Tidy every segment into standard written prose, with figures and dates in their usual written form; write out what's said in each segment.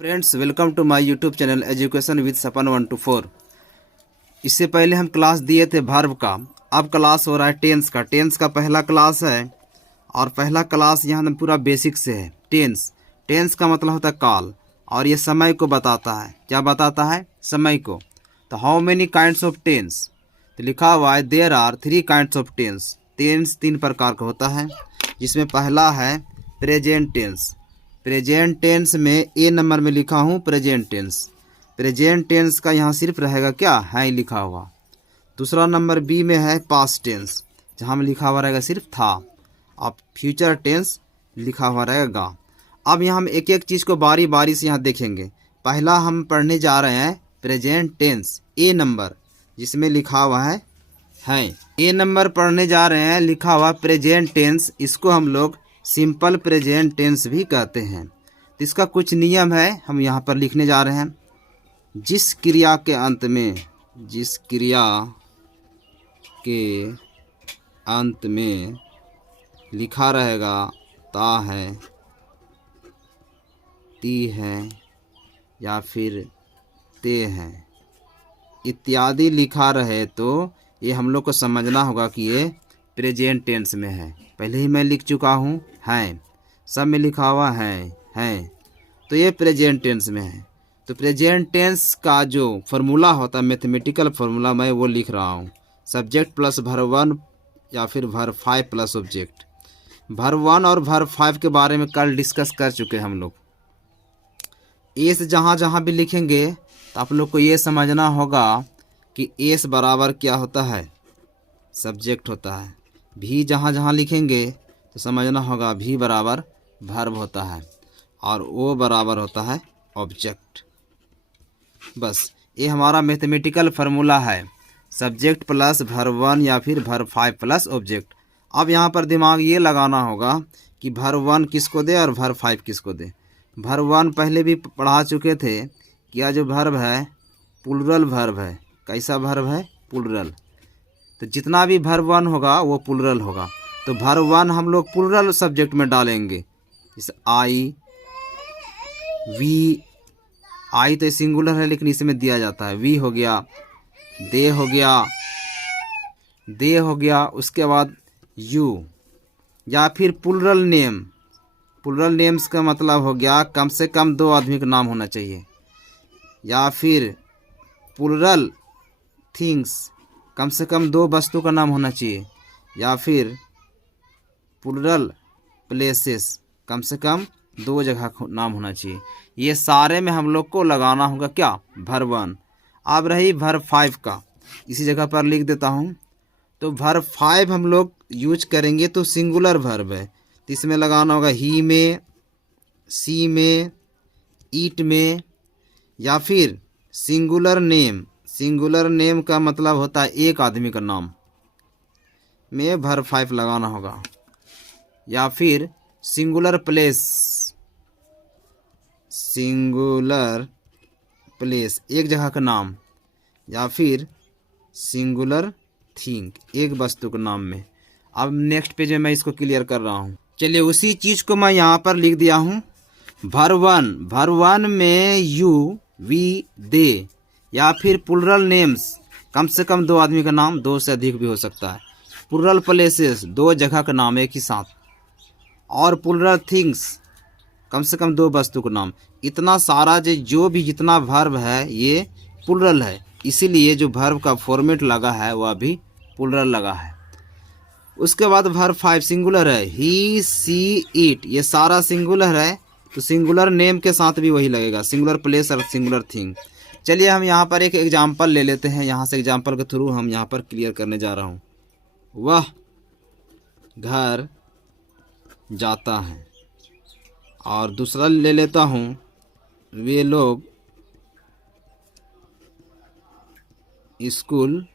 Friends, welcome to my YouTube channel education with Sapan 124। इससे पहले हम क्लास दिए थे वर्ब का। अब क्लास हो रहा है टेंस का। टेंस का पहला क्लास है और पहला क्लास यहाँ पूरा बेसिक से है। टेंस टेंस का मतलब होता है काल, और ये समय को बताता है। क्या बताता है? समय को। तो how many kinds of tense, तो लिखा हुआ है there are 3 kinds of tense. Tense 3 प्रकार का होता है, जिसमें पहला है प्रेजेंट टेंस। प्रेजेंट टेंस में ए नंबर में लिखा हूँ प्रेजेंट टेंस। प्रेजेंट टेंस का यहाँ सिर्फ रहेगा क्या है लिखा हुआ। दूसरा नंबर बी में है पास्ट टेंस, जहाँ में लिखा हुआ रहेगा सिर्फ था। अब फ्यूचर टेंस लिखा हुआ रहेगा। अब यहाँ हम एक एक चीज़ को बारी बारी से यहाँ देखेंगे। पहला हम पढ़ने जा रहे हैं प्रेजेंट टेंस, ए नंबर जिसमें लिखा हुआ है ए नंबर पढ़ने जा रहे हैं, लिखा हुआ प्रेजेंट टेंस। इसको हम लोग सिंपल प्रेजेंट टेंस भी कहते हैं। तो इसका कुछ नियम है, हम यहाँ पर लिखने जा रहे हैं। जिस क्रिया के अंत में लिखा रहेगा ता है, ती है या फिर ते है इत्यादि लिखा रहे, तो ये हम लोग को समझना होगा कि ये प्रेजेंट टेंस में है। पहले ही मैं लिख चुका हूँ हैं, सब में लिखा हुआ है, तो ये प्रेजेंट टेंस में है। तो प्रेजेंट टेंस का जो फार्मूला होता है, मैथमेटिकल फार्मूला, मैं वो लिख रहा हूँ। सब्जेक्ट प्लस वर्ब 1 या फिर वर्ब 5 प्लस ऑब्जेक्ट। वर्ब 1 और वर्ब 5 के बारे में कल डिस्कस कर चुके हैं हम लोग। एस जहाँ जहाँ भी लिखेंगे तो आप लोग को ये समझना होगा कि एस बराबर क्या होता है, सब्जेक्ट होता है। भी जहाँ जहाँ लिखेंगे तो समझना होगा भी बराबर वर्ब होता है और ओ बराबर होता है ऑब्जेक्ट। बस ये हमारा मैथमेटिकल फार्मूला है, सब्जेक्ट प्लस वर्ब 1 या फिर वर्ब 5 प्लस ऑब्जेक्ट। अब यहाँ पर दिमाग ये लगाना होगा कि वर्ब 1 किसको दे और वर्ब 5 किसको दे। वर्ब 1 पहले भी पढ़ा चुके थे कि यह जो वर्ब है प्लुरल वर्ब है। कैसा वर्ब है? प्लुरल। तो जितना भी वर्ब 1 होगा वो प्लुरल होगा। तो वर्ब 1 हम लोग प्लुरल सब्जेक्ट में डालेंगे। जैसे आई, वी। आई तो सिंगुलर है लेकिन इसमें दिया जाता है। वी हो गया, दे हो गया, उसके बाद यू। या फिर प्लुरल नेम। प्लुरल नेम्स का मतलब हो गया कम से कम 2 आदमी का नाम होना चाहिए। या फिर प्लुरल थिंग्स, कम से कम 2 वस्तु का नाम होना चाहिए। या फिर प्लुरल प्लेसेस, कम से कम 2 जगह का नाम होना चाहिए। ये सारे में हम लोग को लगाना होगा क्या, वर्ब 1। अब रही वर्ब 5 का, इसी जगह पर लिख देता हूँ। तो वर्ब 5 हम लोग यूज करेंगे तो सिंगुलर वर्ब है, तो इसमें लगाना होगा ही में, सी में, ईट में। या फिर सिंगुलर नेम। सिंगुलर नेम का मतलब होता है एक आदमी का नाम में वर्ब 5 लगाना होगा। या फिर सिंगुलर प्लेस, एक जगह का नाम। या फिर सिंगुलर थिंग, एक वस्तु के नाम में। अब नेक्स्ट पेज में मैं इसको क्लियर कर रहा हूँ। चलिए उसी चीज़ को मैं यहाँ पर लिख दिया हूँ। वर्ब 1 में यू, वी, दे। या फिर प्लुरल नेम्स, कम से कम 2 आदमी का नाम, 2 से अधिक भी हो सकता है। प्लुरल प्लेसेस, 2 जगह का नाम एक ही साथ। और प्लुरल थिंग्स, कम से कम 2 वस्तु का नाम। इतना सारा जो भी जितना वर्ब है ये प्लुरल है, इसीलिए जो वर्ब का फॉर्मेट लगा है वह भी प्लुरल लगा है। उसके बाद वर्ब 5 सिंगुलर है, ही, सी, इट, ये सारा सिंगुलर है, तो सिंगुलर नेम के साथ भी वही लगेगा, सिंगुलर प्लेस और सिंगुलर थिंग। चलिए हम यहाँ पर एक एग्जाम्पल ले लेते हैं। यहाँ से एग्जाम्पल के थ्रू हम यहाँ पर क्लियर करने जा रहा हूँ। वह घर जाता है। और दूसरा ले लेता हूँ, वे लोग स्कूल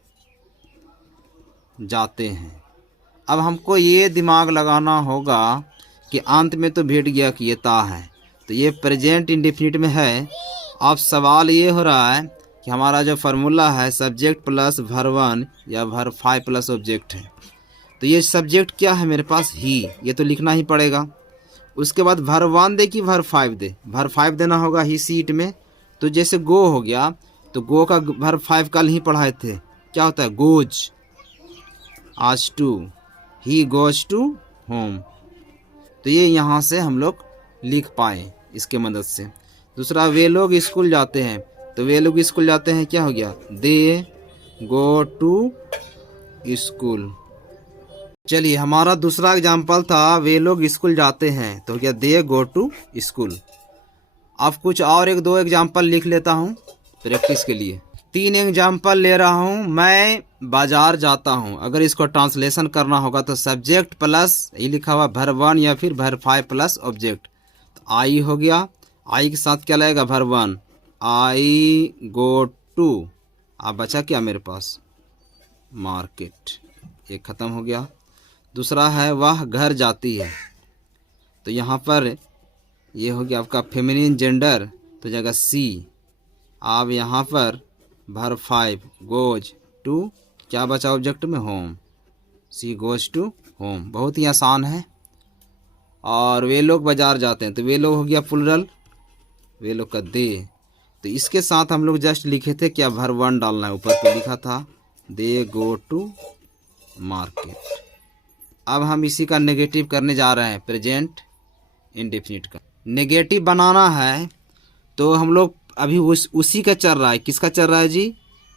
जाते हैं। अब हमको ये दिमाग लगाना होगा कि अंत में तो भेट गया कि ये ता है, तो ये प्रेजेंट इंडेफिनिट में है। अब सवाल ये हो रहा है कि हमारा जो फार्मूला है सब्जेक्ट प्लस वर्ब 1 या वर्ब 5 प्लस ऑब्जेक्ट है। तो ये सब्जेक्ट क्या है मेरे पास? ही, ये तो लिखना ही पड़ेगा। उसके बाद वर्ब 1 दे कि वर्ब 5 दे, वर्ब 5 देना होगा ही सी इट में। तो जैसे गो हो गया तो गो का वर्ब 5 कल ही पढ़ाए थे, क्या होता है गोज, आज टू, ही गोज टू होम। तो ये यहाँ से हम लोग लिख पाए इसके मदद से। दूसरा वे लोग स्कूल जाते हैं, तो वे लोग स्कूल जाते हैं क्या हो गया दे गो टू स्कूल। चलिए हमारा दूसरा एग्जाम्पल था वे लोग स्कूल जाते हैं, तो क्या दे गो टू स्कूल। अब कुछ और एक दो एग्जाम्पल लिख लेता हूँ प्रैक्टिस के लिए। 3 एग्जाम्पल ले रहा हूँ। मैं बाजार जाता हूँ, अगर इसको ट्रांसलेशन करना होगा तो सब्जेक्ट प्लस ये लिखा हुआ वर्ब 1 या फिर वर्ब 5 प्लस ऑब्जेक्ट। तो आई हो गया, आई के साथ क्या लगेगा वर्ब 1, आई गो टू। अब बचा क्या मेरे पास मार्केट, ये ख़त्म हो गया। दूसरा है वह घर जाती है, तो यहाँ पर ये हो गया आपका फेमिनिन जेंडर, तो जगह सी। अब यहाँ पर वर्ब 5 गोज टू, क्या बचा ऑब्जेक्ट में home, she goes to home. बहुत ही आसान है। और वे लोग बाजार जाते हैं, तो वे लोग हो गया प्लुरल, वे लोग का दे। तो इसके साथ हम लोग जस्ट लिखे थे क्या वर्ब 1 डालना है, ऊपर तो लिखा था दे गो टू मार्केट। अब हम इसी का नेगेटिव करने जा रहे हैं, प्रेजेंट इंडेफिनिट का नेगेटिव बनाना है। तो हम लोग अभी उसी का चल रहा है, किसका चल रहा है जी,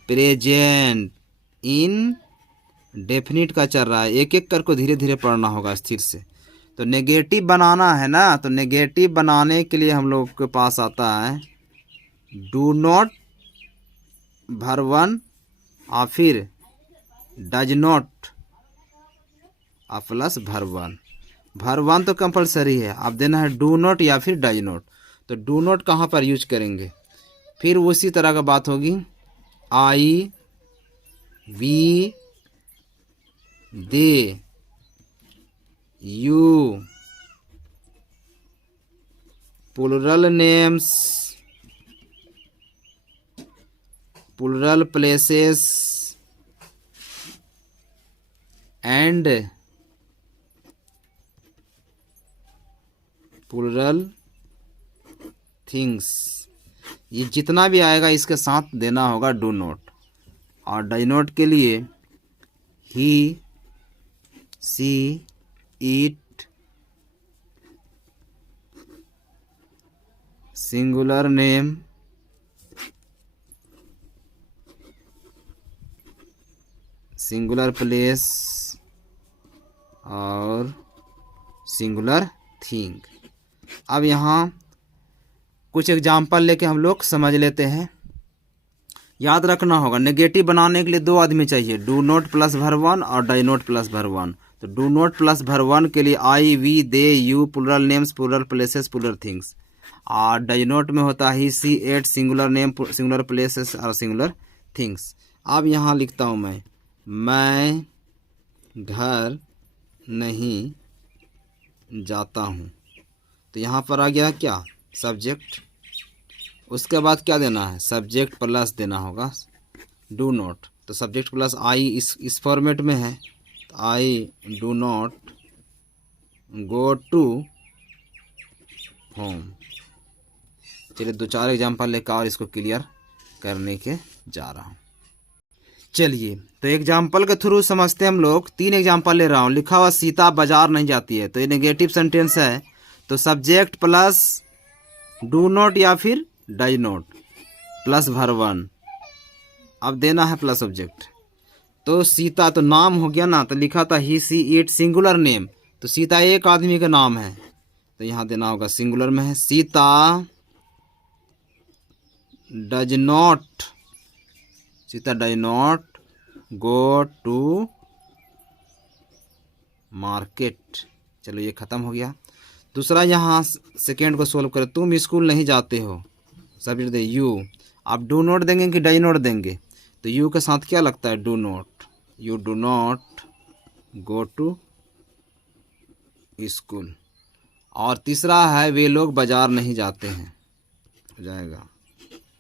प्रेजेंट इंडेफिनिट का चल रहा है। एक एक करके धीरे धीरे पढ़ना होगा स्थिर से। तो नेगेटिव बनाना है ना, तो नेगेटिव बनाने के लिए हम लोग के पास आता है डू नॉट वर्ब 1 और फिर डज नॉट और प्लस वर्ब 1। वर्ब 1 तो कंपलसरी है, अब देना है डू नॉट या फिर डज नॉट। तो डू नॉट कहाँ पर यूज करेंगे, फिर उसी तरह का बात होगी I we they you plural names plural places and plural things. ये जितना भी आएगा इसके साथ देना होगा डू नॉट। और डज नॉट के लिए he she it singular name singular place और सिंगुलर थिंग। अब यहाँ कुछ एग्जाम्पल लेके हम लोग समझ लेते हैं। याद रखना होगा नेगेटिव बनाने के लिए 2 आदमी चाहिए, डू नॉट प्लस वर्ब 1 और डज नॉट प्लस वर्ब 1। तो डू नॉट प्लस वर्ब 1 के लिए I we they you plural names plural places plural things. और डज नॉट में होता है he she it singular name singular places और singular things. अब यहाँ लिखता हूँ मैं घर नहीं जाता हूँ, तो यहाँ पर आ गया क्या सब्जेक्ट। उसके बाद क्या देना है सब्जेक्ट प्लस देना होगा डू नॉट। तो सब्जेक्ट प्लस आई इस फॉर्मेट में है, तो I do not go to home. चलिए 2-4 एग्जाम्पल लेकर और इसको क्लियर करने के जा रहा हूँ। चलिए तो एग्जाम्पल के थ्रू समझते हैं हम लोग। 3 एग्जाम्पल ले रहा हूँ। लिखा हुआ सीता बाजार नहीं जाती है, तो ये नेगेटिव सेंटेंस है, तो सब्जेक्ट प्लस डू नॉट या फिर डज नॉट प्लस वर्ब 1। अब देना है प्लस ऑब्जेक्ट। तो सीता तो नाम हो गया ना, तो लिखा था ही सी इट सिंगुलर नेम, तो सीता एक आदमी का नाम है, तो यहाँ देना होगा सिंगुलर में है। Sita does not go to market. चलो ये ख़त्म हो गया। दूसरा यहाँ सेकेंड को सोल्व करें। तुम स्कूल नहीं जाते हो, सब्जेक्ट दे यू। आप डू नॉट देंगे कि डज नॉट देंगे, तो यू के साथ क्या लगता है do not, you do not go to school. और तीसरा है वे लोग बाजार नहीं जाते हैं, हो जाएगा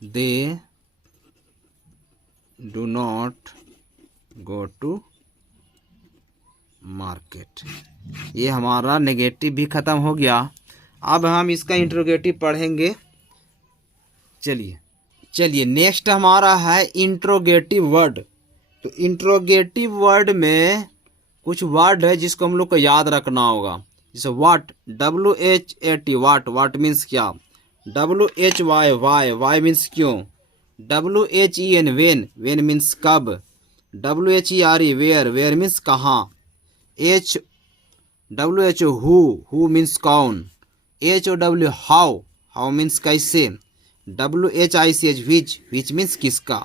they do not go to market. ये हमारा नेगेटिव भी ख़त्म हो गया। अब हम इसका इंट्रोगेटिव पढ़ेंगे। चलिए नेक्स्ट हमारा है इंट्रोगेटिव वर्ड। तो इंट्रोगेटिव वर्ड में कुछ वर्ड है जिसको हम लोग को याद रखना होगा। जैसे वाट, WHAT, वाट मीन्स क्या। WHY, वाई मीन्स क्यों। WHEN, वेन मीन्स कब। WHERE, वेयर मीन्स कहाँ। WHO, हु मीन्स कौन। HOW, हाउ मीन्स कैसे। WHICH, विच मीन्स किसका।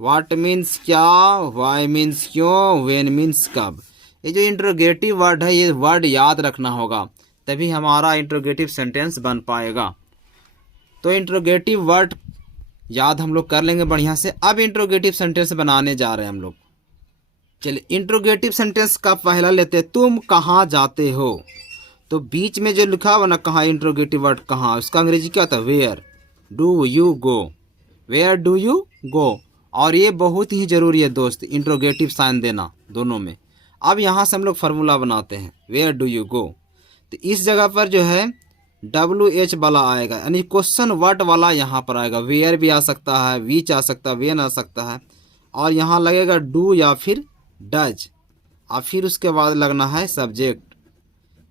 वाट मीन्स क्या, वाई मीन्स क्यों, वेन मीन्स कब। ये जो इंट्रोगेटिव वर्ड है ये वर्ड याद रखना होगा, तभी हमारा इंट्रोगेटिव सेंटेंस बन पाएगा। तो इंट्रोगेटिव वर्ड याद हम लोग कर लेंगे बढ़िया से। अब इंट्रोगेटिव सेंटेंस बनाने जा रहे हैं हम लोग। चलिए इंट्रोगेटिव सेंटेंस का पहला लेते हैं, तुम कहाँ जाते हो। तो बीच में जो लिखा हुआ ना कहाँ, इंट्रोगेटिव वर्ड कहाँ, उसका अंग्रेजी क्या होता है, where do you go. Where do you go. और ये बहुत ही जरूरी है दोस्त, इंट्रोगेटिव साइन देना दोनों में। अब यहाँ से हम लोग फार्मूला बनाते हैं, वेयर डू यू गो। तो इस जगह पर जो है WH वाला आएगा, यानी क्वेश्चन वर्ड वाला यहाँ पर आएगा। वेयर भी आ सकता है, विच आ सकता है, वेन आ सकता है। और यहाँ लगेगा डू या फिर डज। और फिर उसके बाद लगना है सब्जेक्ट,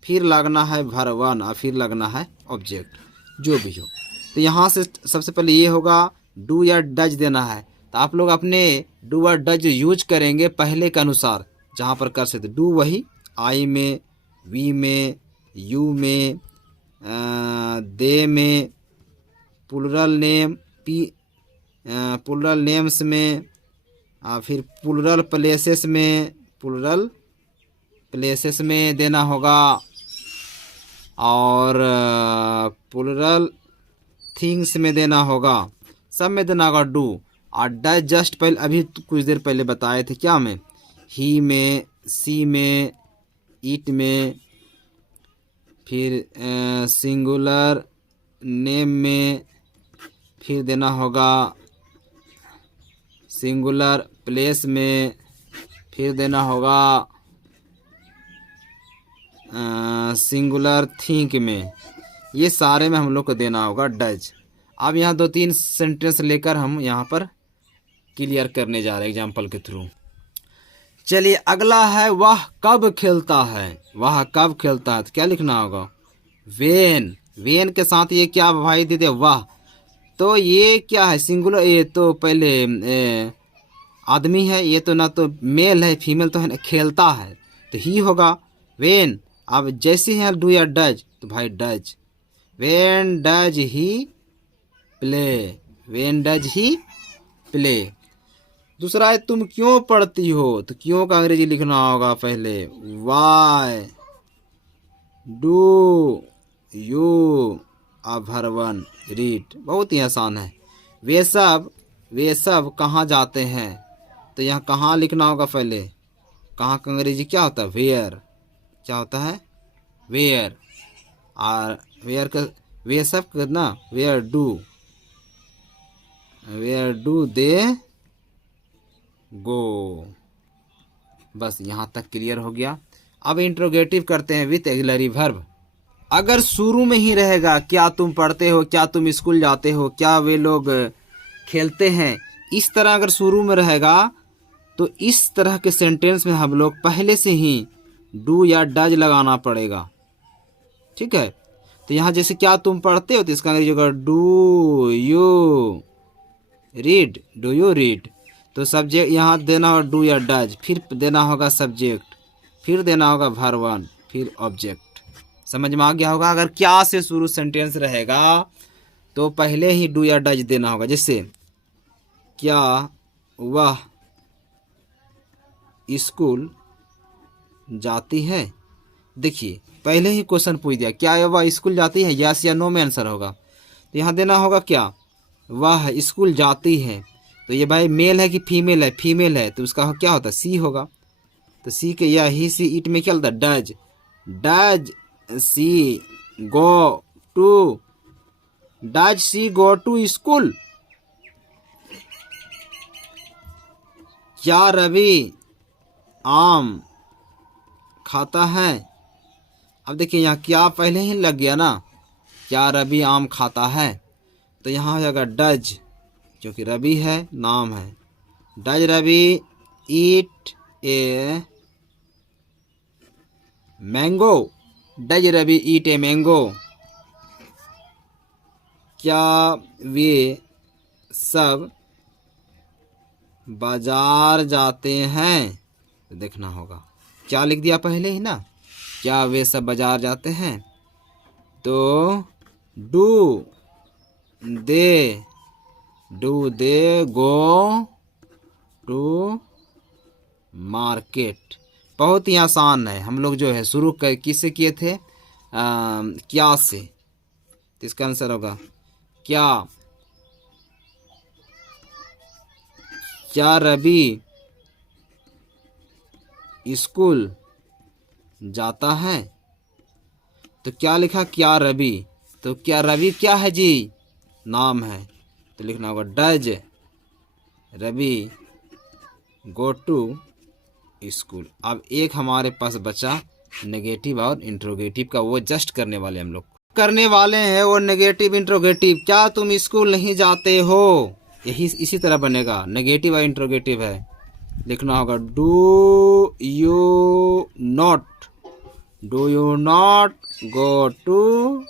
फिर लगना है वर्ब 1 और फिर लगना है ऑब्जेक्ट, जो भी हो। तो यहाँ से सबसे पहले ये होगा डू या डज देना है। तो आप लोग अपने डू और डज यूज करेंगे पहले के अनुसार, जहाँ पर कर सकते। डू वही आई में, वी में, यू में, दे में, प्लुरल नेम प्लुरल नेम्स में, फिर प्लुरल प्लेसेस में देना होगा। और प्लुरल थिंग्स में देना होगा, सब में देना होगा डू। और डज जस्ट पहले अभी कुछ देर पहले बताए थे क्या में, ही में, सी में, इट में, फिर सिंगुलर नेम में फिर देना होगा सिंगुलर प्लेस में, फिर देना होगा सिंगुलर थिंक में। ये सारे में हम लोग को देना होगा डज। अब यहाँ 2-3 सेंटेंस लेकर हम यहाँ पर क्लियर करने जा रहे हैं एग्जाम्पल के थ्रू। चलिए अगला है वह कब खेलता है। वह कब खेलता है तो क्या लिखना होगा, वेन के साथ ये क्या भाई दे दे, वाह। तो ये क्या है, सिंगुलर। ये तो पहले आदमी है, ये तो ना तो मेल है फीमेल तो है ना, खेलता है तो ही होगा वेन। अब जैसे है डू या डज तो भाई does. When does he play, when does he play. दूसरा है तुम क्यों पढ़ती हो। तो क्यों का अंग्रेजी लिखना होगा पहले, why do you verb 1 read. बहुत ही आसान है। वे सब कहाँ जाते हैं। तो यहाँ कहाँ लिखना होगा पहले, कहाँ का अंग्रेजी क्या होता है, वेयर। क्या होता है, वेयर। और वेयर का वे सब करना, वेयर डू दे गो। बस यहाँ तक क्लियर हो गया। अब इंट्रोगेटिव करते हैं विथ ऑक्सिलरी वर्ब। अगर शुरू में ही रहेगा क्या तुम पढ़ते हो, क्या तुम स्कूल जाते हो, क्या वे लोग खेलते हैं, इस तरह अगर शुरू में रहेगा तो इस तरह के सेंटेंस में हम लोग पहले से ही डू या डज लगाना पड़ेगा। ठीक है। तो यहाँ जैसे क्या तुम पढ़ते हो तो इसका अंग्रेजी होगा डू यू रीड। तो सब्जेक्ट यहाँ देना होगा डू या डज, फिर देना होगा सब्जेक्ट, फिर देना होगा वर्ब 1, फिर ऑब्जेक्ट। समझ में आ गया होगा। अगर क्या से शुरू सेंटेंस रहेगा तो पहले ही डू या डज देना होगा। जैसे क्या वह स्कूल जाती है। देखिए पहले ही क्वेश्चन पूछ दिया, क्या वह स्कूल जाती है, यस या नो में आंसर होगा। तो यहाँ देना होगा क्या, वह स्कूल जाती है। तो ये भाई मेल है कि फीमेल है, फीमेल है तो उसका क्या होता है, सी होगा। तो सी के या ही सी इट में क्या होता है, does she go to school. क्या रवि आम खाता है। अब देखिए यहाँ क्या पहले ही लग गया ना, क्या रवि आम खाता है? तो यहाँ हो जाएगा डज, क्योंकि रवि है, नाम है। Does Ravi eat a mango? Does Ravi eat a mango? क्या वे सब बाजार जाते हैं? तो देखना होगा, क्या लिख दिया पहले ही ना, क्या वे सब बाजार जाते हैं। तो do they go to market. बहुत ही आसान है। हम लोग जो है शुरू किससे किए थे? क्या से। तो इसका आंसर होगा क्या रवि स्कूल जाता है? तो क्या लिखा? क्या रवि। तो क्या रवि क्या है जी? नाम है। तो लिखना होगा does Ravi go to school. अब एक हमारे पास बचा नेगेटिव और इंट्रोगेटिव का, वो जस्ट करने वाले हम लोग करने वाले हैं। वो नेगेटिव इंट्रोगेटिव, क्या तुम स्कूल नहीं जाते हो? यही इसी तरह बनेगा, नेगेटिव और इंट्रोगेटिव है। लिखना होगा do you not go to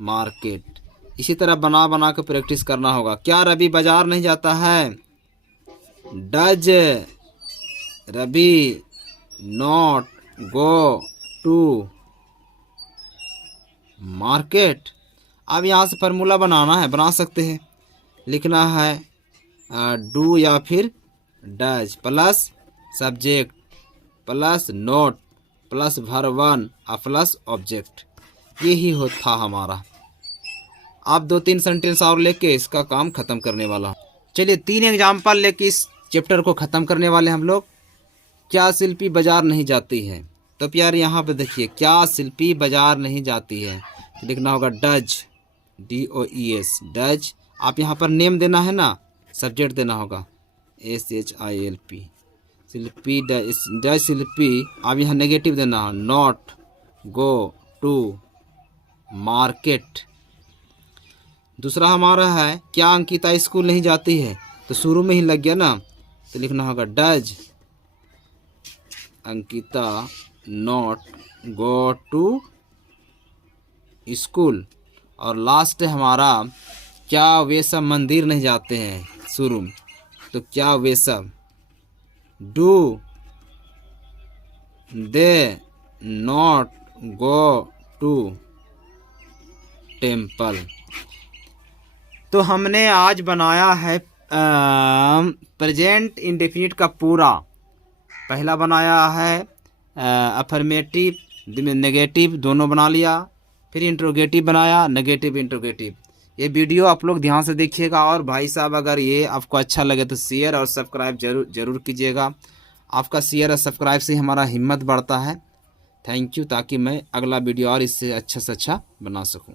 market. इसी तरह बना बना के प्रैक्टिस करना होगा। क्या रवि बाजार नहीं जाता है? Does Ravi not go to market. अब यहाँ से फार्मूला बनाना है, बना सकते हैं। लिखना है डू या फिर does plus subject plus note plus verb 1 और प्लस ऑब्जेक्ट। यही था हमारा। अब 2-3 सेंटेंस और लेके इसका काम खत्म करने वाला हूँ। चलिए 3 एग्जाम्पल लेके इस चैप्टर को ख़त्म करने वाले हम लोग। क्या शिल्पी बाजार नहीं जाती है? तो प्यार यहाँ पे देखिए, क्या शिल्पी बाजार नहीं जाती है। तो लिखना होगा डज DOES डज। आप यहाँ पर नेम देना है ना, सब्जेक्ट देना होगा SHILP शिल्पी डज शिल्पी। अब यहाँ नेगेटिव देना है नॉट गो टू मार्केट। दूसरा हमारा है क्या अंकिता स्कूल नहीं जाती है? तो शुरू में ही लग गया ना, तो लिखना होगा does Ankita not go to school. और लास्ट हमारा क्या वे सब मंदिर नहीं जाते हैं शुरू में। तो क्या वे सब do they not go to temple. तो हमने आज बनाया है प्रेजेंट इंडेफिनिट का पूरा। पहला बनाया है अफर्मेटिव नेगेटिव, दोनों बना लिया। फिर इंट्रोगेटिव बनाया, नेगेटिव इंट्रोगेटिव। ये वीडियो आप लोग ध्यान से देखिएगा। और भाई साहब अगर ये आपको अच्छा लगे तो शेयर और सब्सक्राइब जरूर कीजिएगा। आपका शेयर और सब्सक्राइब से हमारा हिम्मत बढ़ता है। थैंक यू, ताकि मैं अगला वीडियो और इससे अच्छा से अच्छा बना सकूं।